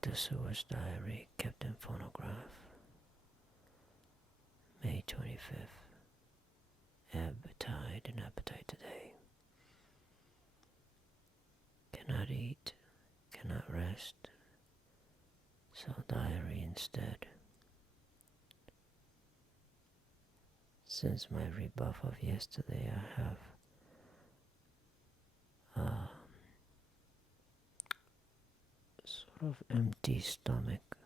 Dr. Sewards' diary kept in phonograph. May 25th. Ebb, tide, and appetite today. Cannot eat, cannot rest, so diary instead. Since my rebuff of yesterday, I have a sort of empty stomach,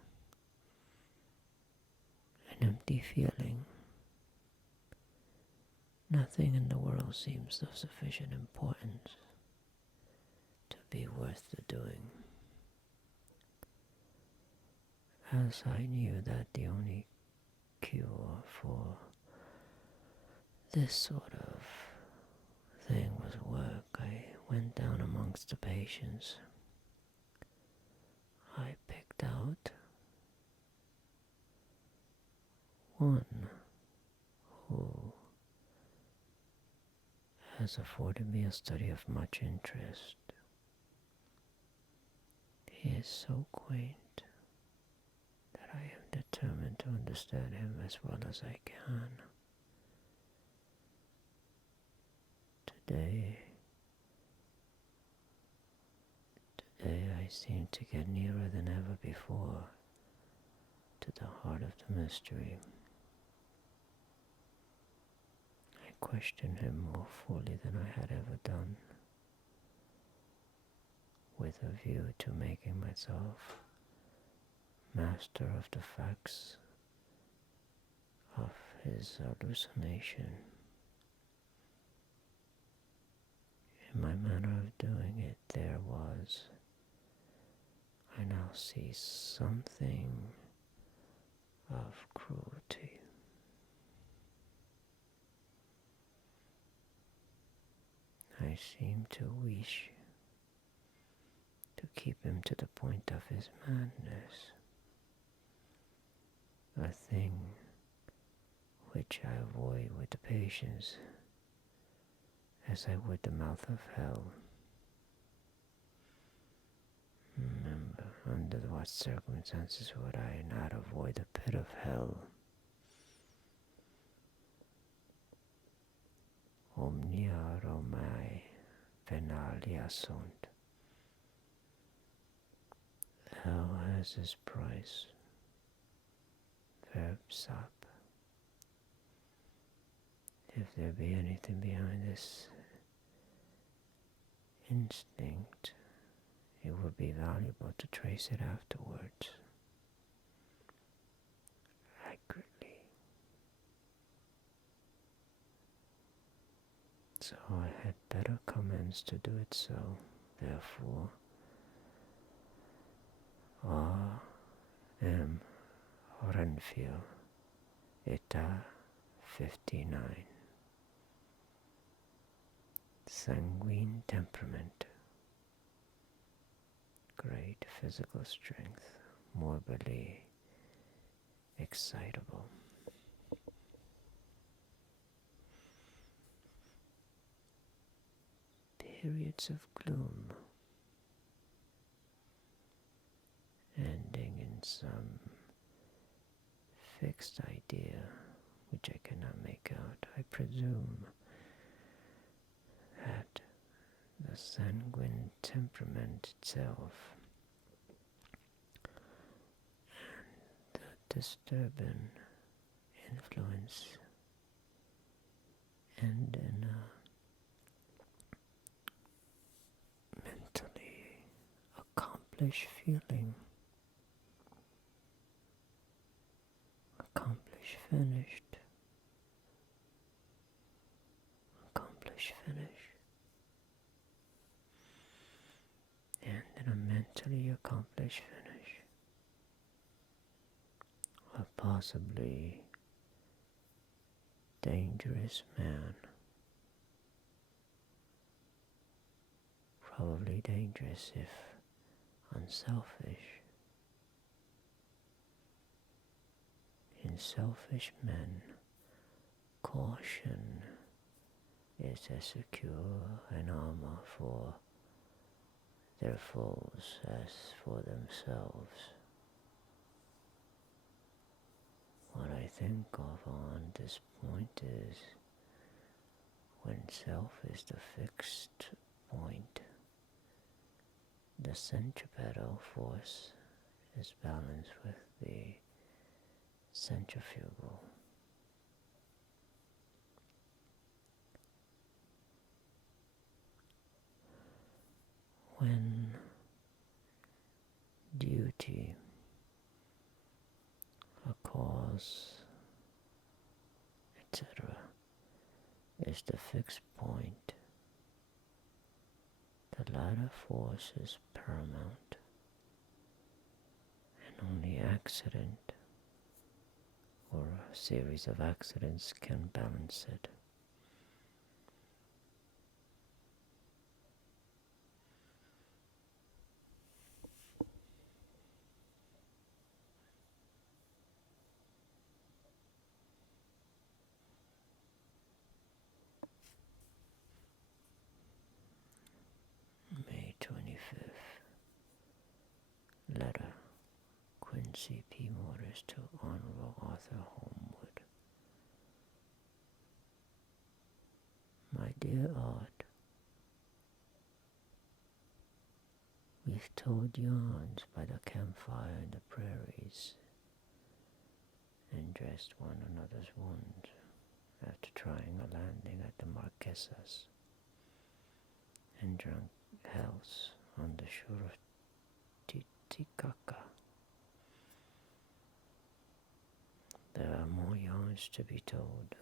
an empty feeling. Nothing in the world seems of sufficient importance to be worth the doing. As I knew that the only cure for this sort of thing was work, I went down amongst the patients. I picked out one who has afforded me a study of much interest. He is so quaint that I am determined to understand him as well as I can. Today I seem to get nearer than ever before to the heart of the mystery. I question him more fully than I had ever done, with a view to making myself master of the facts of his hallucination. In my manner of doing it, there was, I now see, something of cruelty. I seem to wish to keep him to the point of his madness, a thing which I avoid with the patients as I would the mouth of hell. Remember, under what circumstances would I not avoid the pit of hell? Omnia Romae penalia sunt. Hell has its price. Verb sap. If there be anything behind this instinct, it would be valuable to trace it afterwards, accurately. So I had better commence to do it so. Therefore, R.M. Renfield, Eta 59. Sanguine temperament, great physical strength, morbidly excitable. Periods of gloom, ending in some fixed idea which I cannot make out. I presume that the sanguine temperament itself and the disturbing influence end in a mentally accomplished feeling, accomplished, finished, accomplished, finished. And in a mentally accomplished finish, a possibly dangerous man, probably dangerous if unselfish. In selfish men, caution is as secure an armor for their foes as for themselves. What I think of on this point is when self is the fixed point, the centripetal force is balanced with the centrifugal. When duty, a cause, etc., is the fixed point, the latter force is paramount, and only accident or a series of accidents can balance it. May 25th. Letter, Quincy P. Morris to Honorable Arthur Holmwood. My dear Art, we've told yarns by the campfire in the prairies and dressed one another's wounds after trying a landing at the Marquesas and drunk healths on the shore of Titicaca. There are more yarns to be told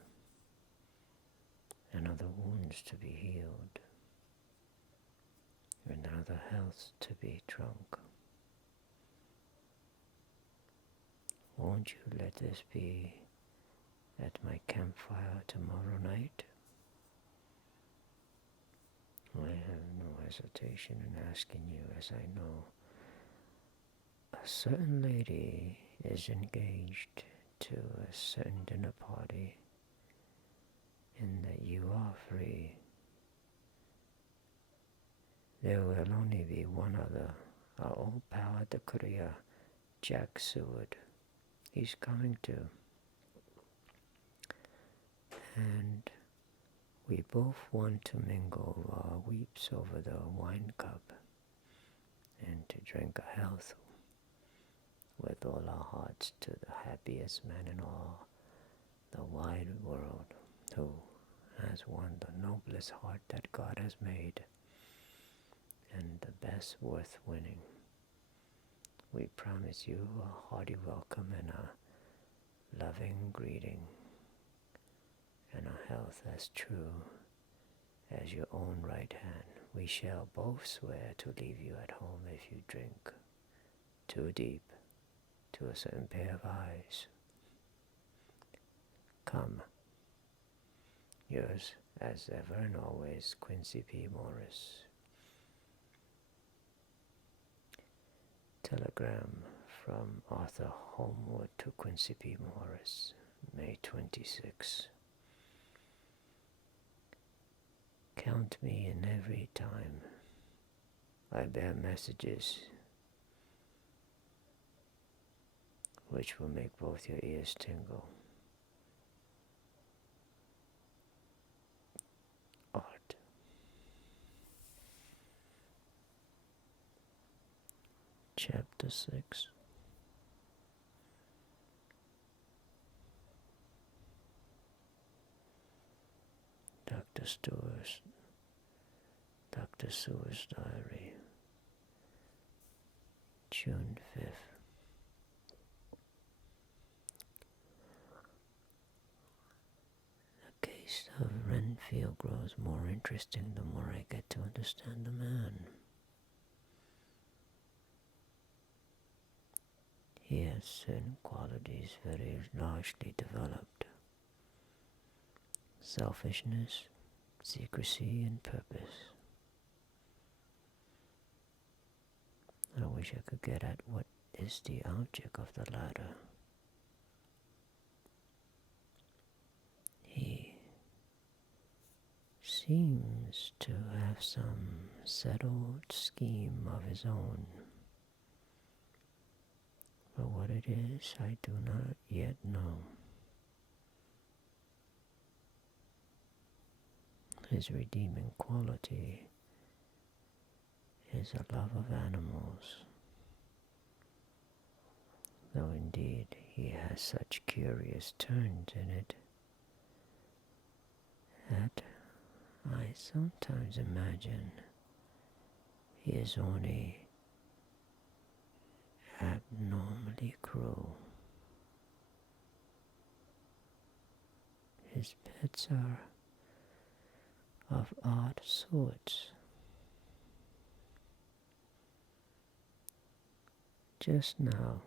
and other wounds to be healed and other healths to be drunk. Won't you let this be at my campfire tomorrow night? I have no hesitation in asking you, as I know a certain lady is engaged to a certain dinner party, and that you are free. There will only be one other, our old pal at the courier, Jack Seward. He's coming too. And we both want to mingle our weeps over the wine cup and to drink a health with all our hearts to the happiest man in all the wide world, who has won the noblest heart that God has made and the best worth winning. We promise you a hearty welcome and a loving greeting and a health as true as your own right hand. We shall both swear to leave you at home if you drink too deep to a certain pair of eyes. Come. Yours, as ever and always, Quincy P. Morris. Telegram from Arthur Holmwood to Quincy P. Morris, May 26. Count me in every time I bear messages which will make both your ears tingle. Art. Chapter 6. Dr. Sewards' diary, June 5th. The case of Renfield grows more interesting the more I get to understand the man. He has certain qualities very largely developed: selfishness, secrecy, and purpose. I wish I could get at what is the object of the latter. He seems to have some settled scheme of his own. But what it is, I do not yet know. His redeeming quality is a love of animals, though indeed he has such curious turns in it that I sometimes imagine he is only abnormally cruel. His pets are of odd sorts. Just now,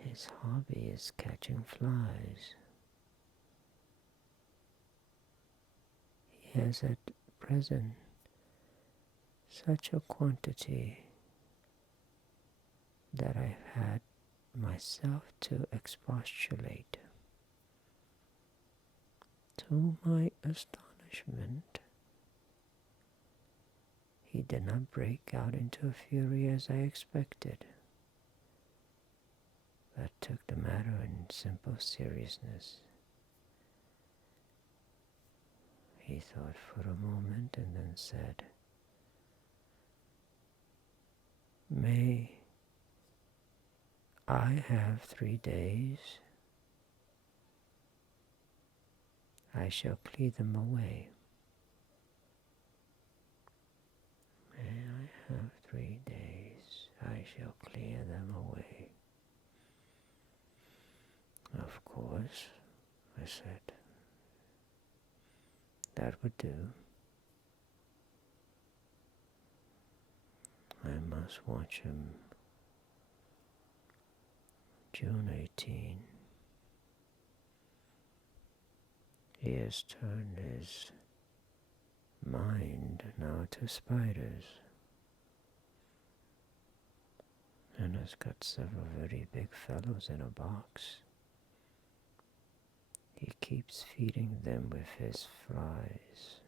his hobby is catching flies. He has at present such a quantity that I've had myself to expostulate. To my astonishment, he did not break out into a fury as I expected, but took the matter in simple seriousness. He thought for a moment and then said, "May I have 3 days? I shall clear them away." May I have 3 days? I shall clear them away. Of course, I said. That would do. I must watch him. June 18. He has turned his mind now to spiders, and has got several very big fellows in a box. He keeps feeding them with his flies.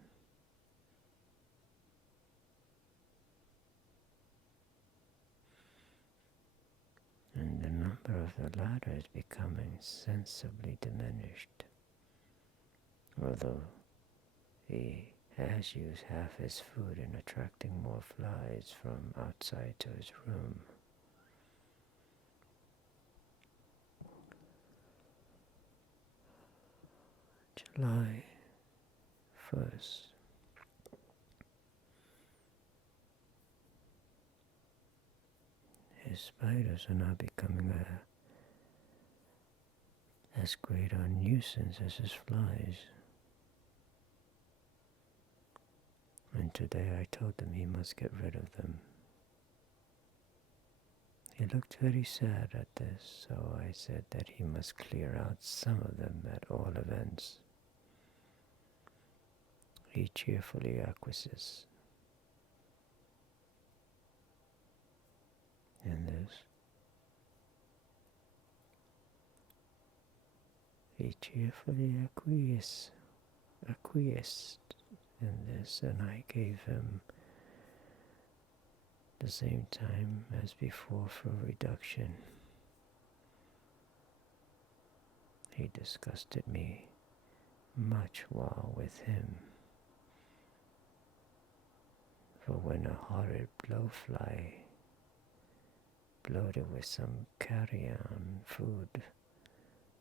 And the number of the latter is becoming sensibly diminished, although he has used half his food in attracting more flies from outside to his room. July 1st. His spiders are now becoming as great a nuisance as his flies. And today I told him he must get rid of them. He looked very sad at this, so I said that he must clear out some of them at all events. He cheerfully acquiesces in this. He cheerfully acquiesced in this, and I gave him the same time as before for reduction. He disgusted me much while with him, for when a horrid blowfly, bloated with some carrion food,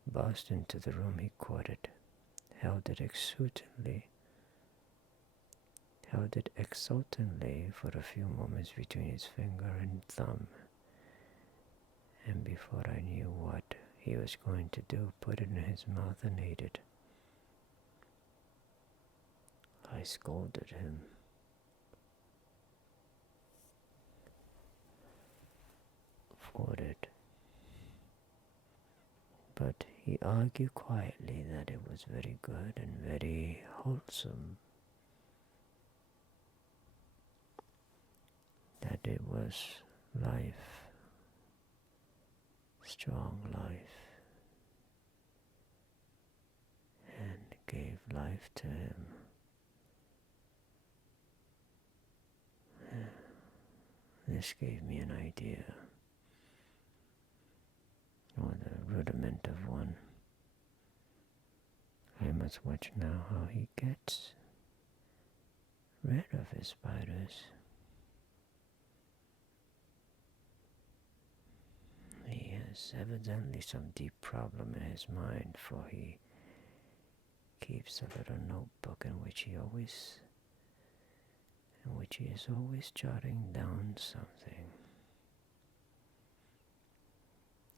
burst into the room, he caught it, held it exultantly for a few moments between his finger and thumb, and before I knew what he was going to do, put it in his mouth and ate it. I scolded him for it, but he argued quietly that it was very good and very wholesome, that it was life, strong life, and gave life to him. This gave me an idea, or the rudiment of one. I must watch now how he gets rid of his spiders. He has evidently some deep problem in his mind, for he keeps a little notebook in which he is always jotting down something.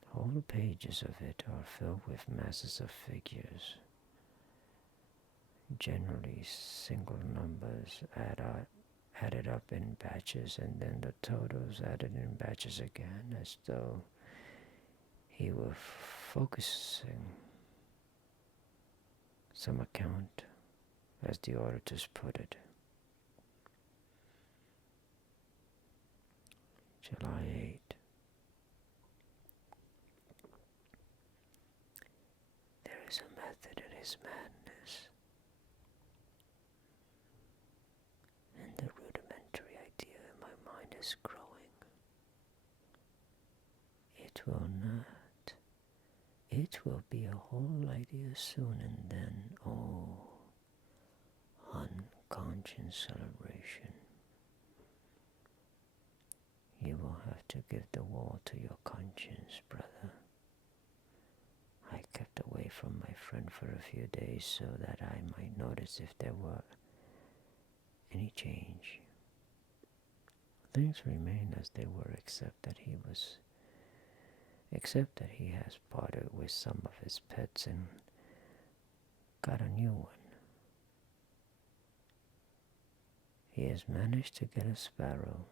Whole pages of it are filled with masses of figures, generally single numbers added up in batches, and then the totals added in batches again, as though he were focusing some account, as the auditors put it. July 8. There is a method in his madness, and the rudimentary idea in my mind is growing. It will not. It will be a whole idea soon, and then, oh, unconscious celebration. You will have to give the wall to your conscience, brother. I kept away from my friend for a few days so that I might notice if there were any change. Things remain as they were, except that he has parted with some of his pets and got a new one. He has managed to get a sparrow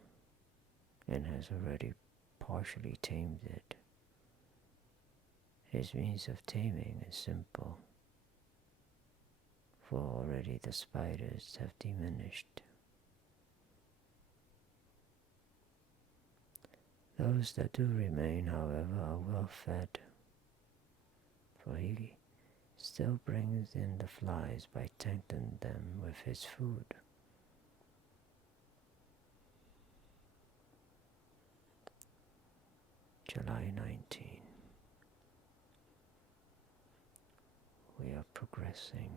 and has already partially tamed it. His means of taming is simple, for already the spiders have diminished. Those that do remain, however, are well fed, for he still brings in the flies by tempting them with his food. July 19. We are progressing.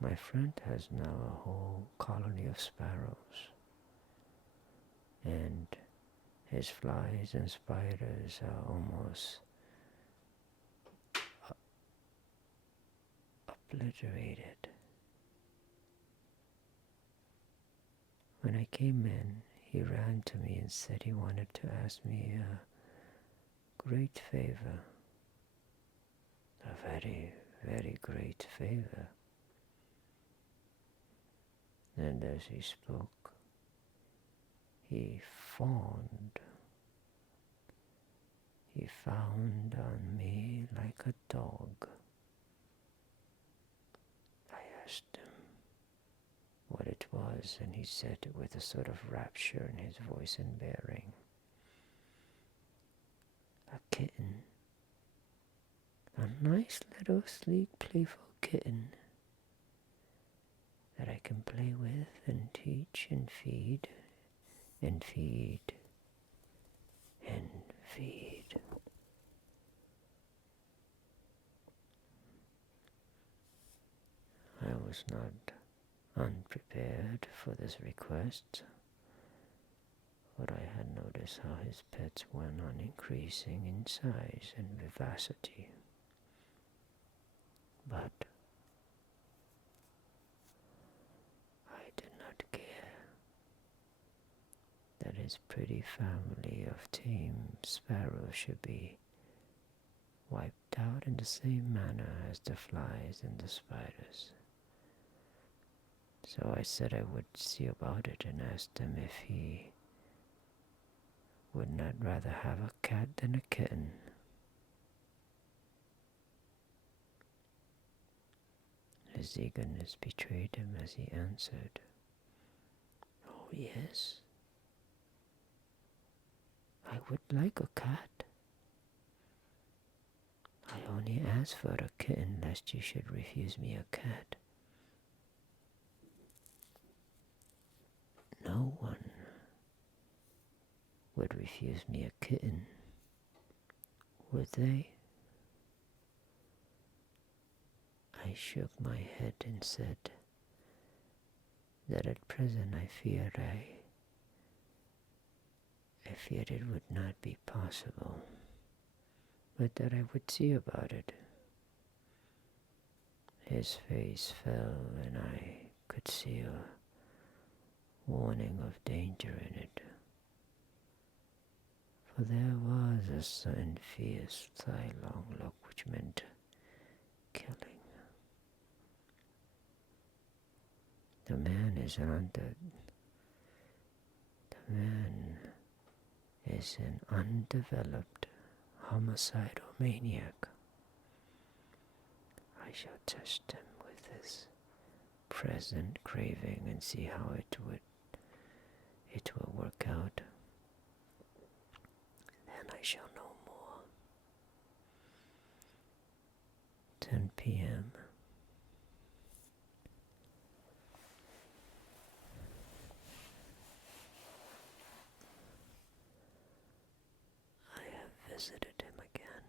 My friend has now a whole colony of sparrows, and his flies and spiders are almost obliterated. When I came in, he ran to me and said he wanted to ask me a great favor. A very, very great favor. And as he spoke, he fawned. He found on me like a dog. I asked him what it was, and he said it with a sort of rapture in his voice and bearing. A kitten. A nice little sleek, playful kitten that I can play with and teach and feed and feed and feed. I was not unprepared for this request, but I had noticed how his pets went on increasing in size and vivacity. But I did not care that his pretty family of tame sparrows should be wiped out in the same manner as the flies and the spiders. So I said I would see about it and asked him if he would not rather have a cat than a kitten. His eagerness betrayed him as he answered, "Oh yes, I would like a cat. I I only asked for a kitten lest you should refuse me a cat. No one would refuse me a kitten, would they? I shook my head and said that at present I feared it would not be possible, but that I would see about it. His face fell, and I could see a warning of danger in it. For there was a sudden fierce, sidelong look which meant killing. The man is an undeveloped homicidal maniac. I shall test him with his present craving and see how it will work out. Then I shall know more. 10 p.m. I have visited him again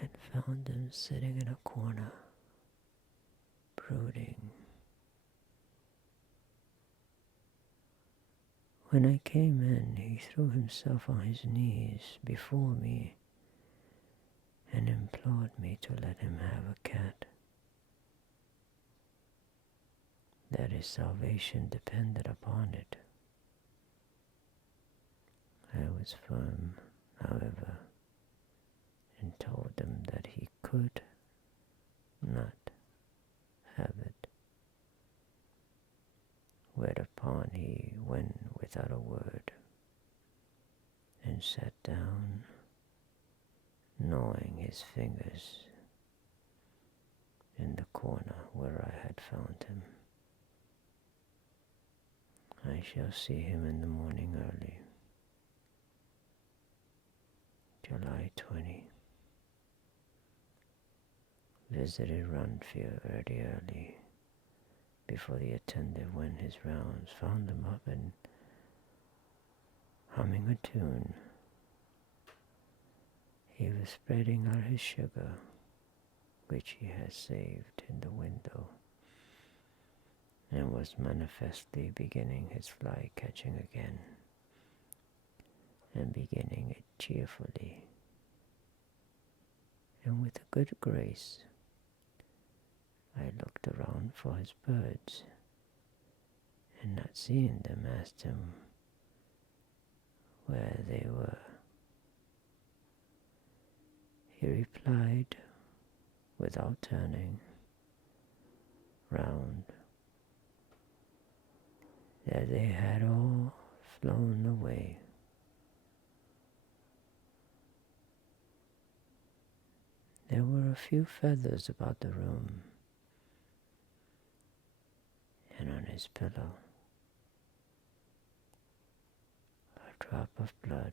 and found him sitting in a corner, brooding. When I came in, he threw himself on his knees before me and implored me to let him have a cat. That his salvation depended upon it. I was firm, however, and told him that he could not have it. Whereupon he went without a word and sat down, gnawing his fingers in the corner where I had found him. I shall see him in the morning early. July 20. Visited Runfield early, before the attendant went his rounds, found him up and humming a tune. He was spreading out his sugar, which he had saved in the window, and was manifestly beginning his fly catching again, and beginning it cheerfully, and with a good grace. I looked around for his birds, and not seeing them, asked him where they were. He replied, without turning round, that they had all flown away. There were a few feathers about the room, and on his pillow a drop of blood.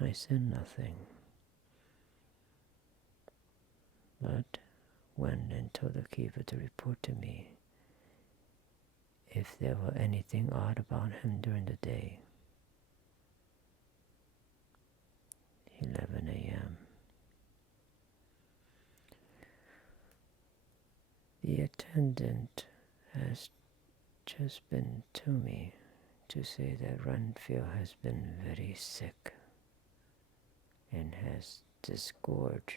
I said nothing, but went and told the keeper to report to me if there were anything odd about him during the day. 11 a.m. The attendant has just been to me to say that Renfield has been very sick and has disgorged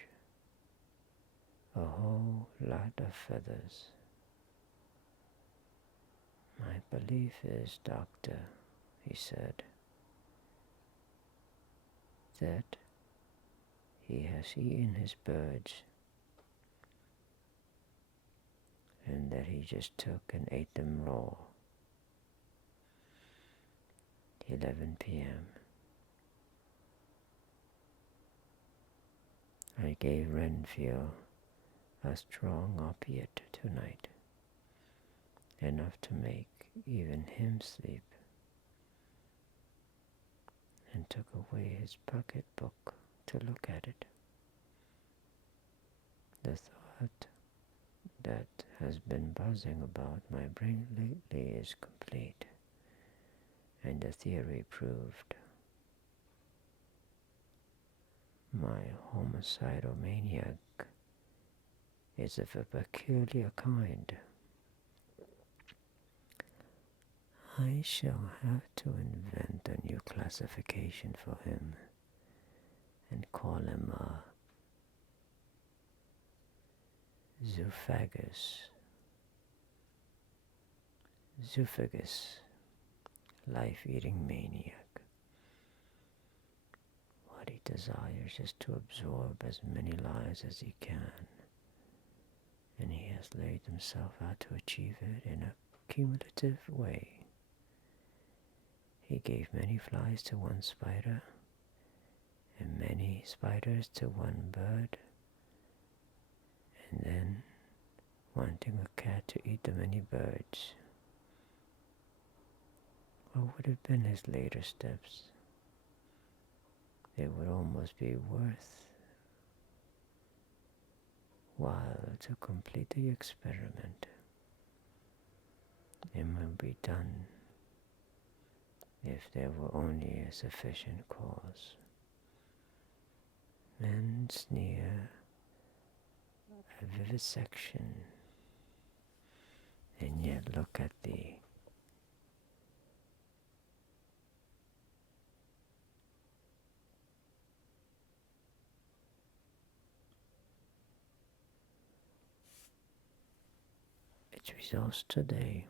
a whole lot of feathers. My belief is, doctor, he said, that he has eaten his birds and that he just took and ate them raw. 11 p.m. I gave Renfield a strong opiate tonight, enough to make even him sleep. and took away his pocketbook to look at it. The thought that has been buzzing about my brain lately is complete, and the theory proved. My homicidal maniac is of a peculiar kind. I shall have to invent a new classification for him and call him a zoophagous, life-eating maniac. What he desires is to absorb as many lives as he can, and he has laid himself out to achieve it in a cumulative way. He gave many flies to one spider, and many spiders to one bird, and then, wanting a cat to eat the many birds. What would have been his later steps? It would almost be worth while to complete the experiment. It would be done if there were only a sufficient cause. Men sneer at vivisection, and yet look at the its results today.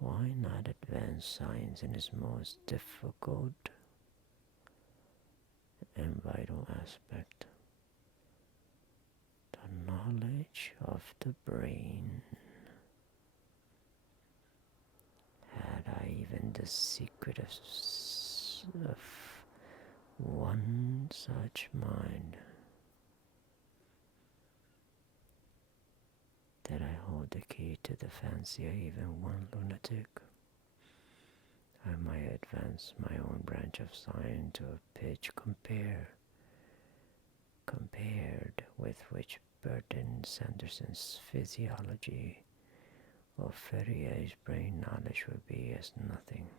Why not advance science in its most difficult and vital aspect? The knowledge of the brain. Had I even the secret of one such mind, that I hold the key to the fancy of even one lunatic, I might advance my own branch of science to a pitch compared with which Burton Sanderson's physiology or Ferrier's brain knowledge would be as nothing.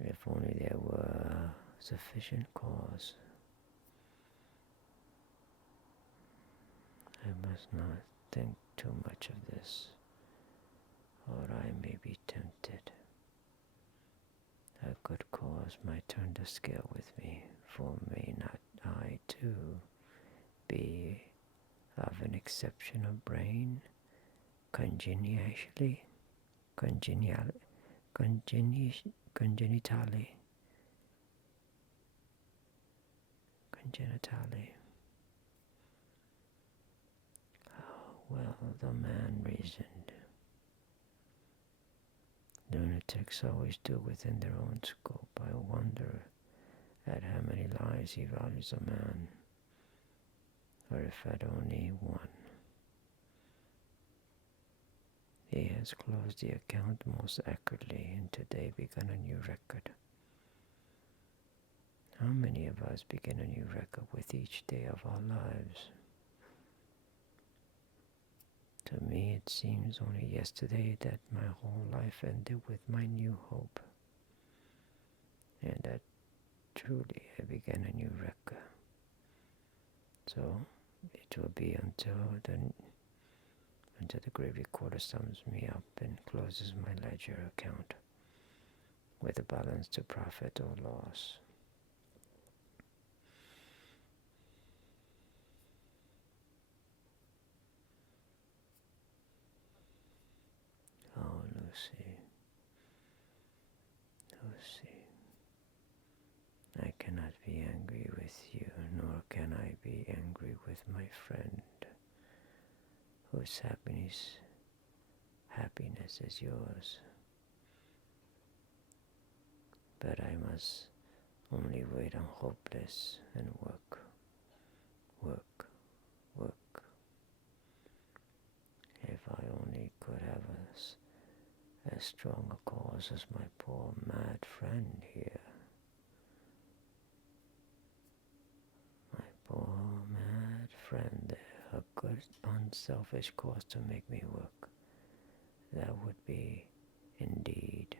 If only there were sufficient cause. I must not think too much of this, or I may be tempted. A good cause might turn the scale with me, for may not I too be of an exceptional brain, congenitally, Well, the man reasoned. Lunatics always do within their own scope. I wonder at how many lives he values a man, or if at only one. He has closed the account most accurately, and today begun a new record. How many of us begin a new record with each day of our lives? To me, it seems only yesterday that my whole life ended with my new hope, and that truly I began a new record. So it will be until the great recorder sums me up and closes my ledger account with a balance to profit or loss. Oh, Lucy, I cannot be angry with you, nor can I be angry with my friend, whose happiness is yours. But I must only wait on hopeless and work. If I only could have as strong a cause as my poor mad friend here. My poor mad friend there, a good unselfish cause to make me work. That would be indeed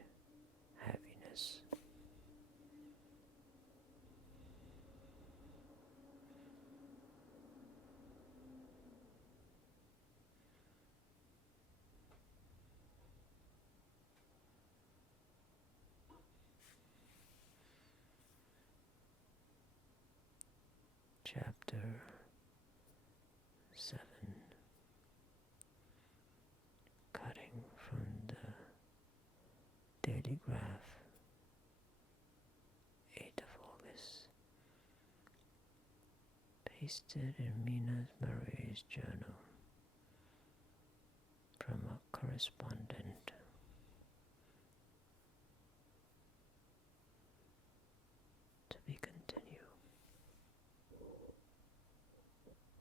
happiness. Chapter 7. Cutting from the Daily Graph, 8th of August. Pasted in Mina Marie's journal from a correspondent.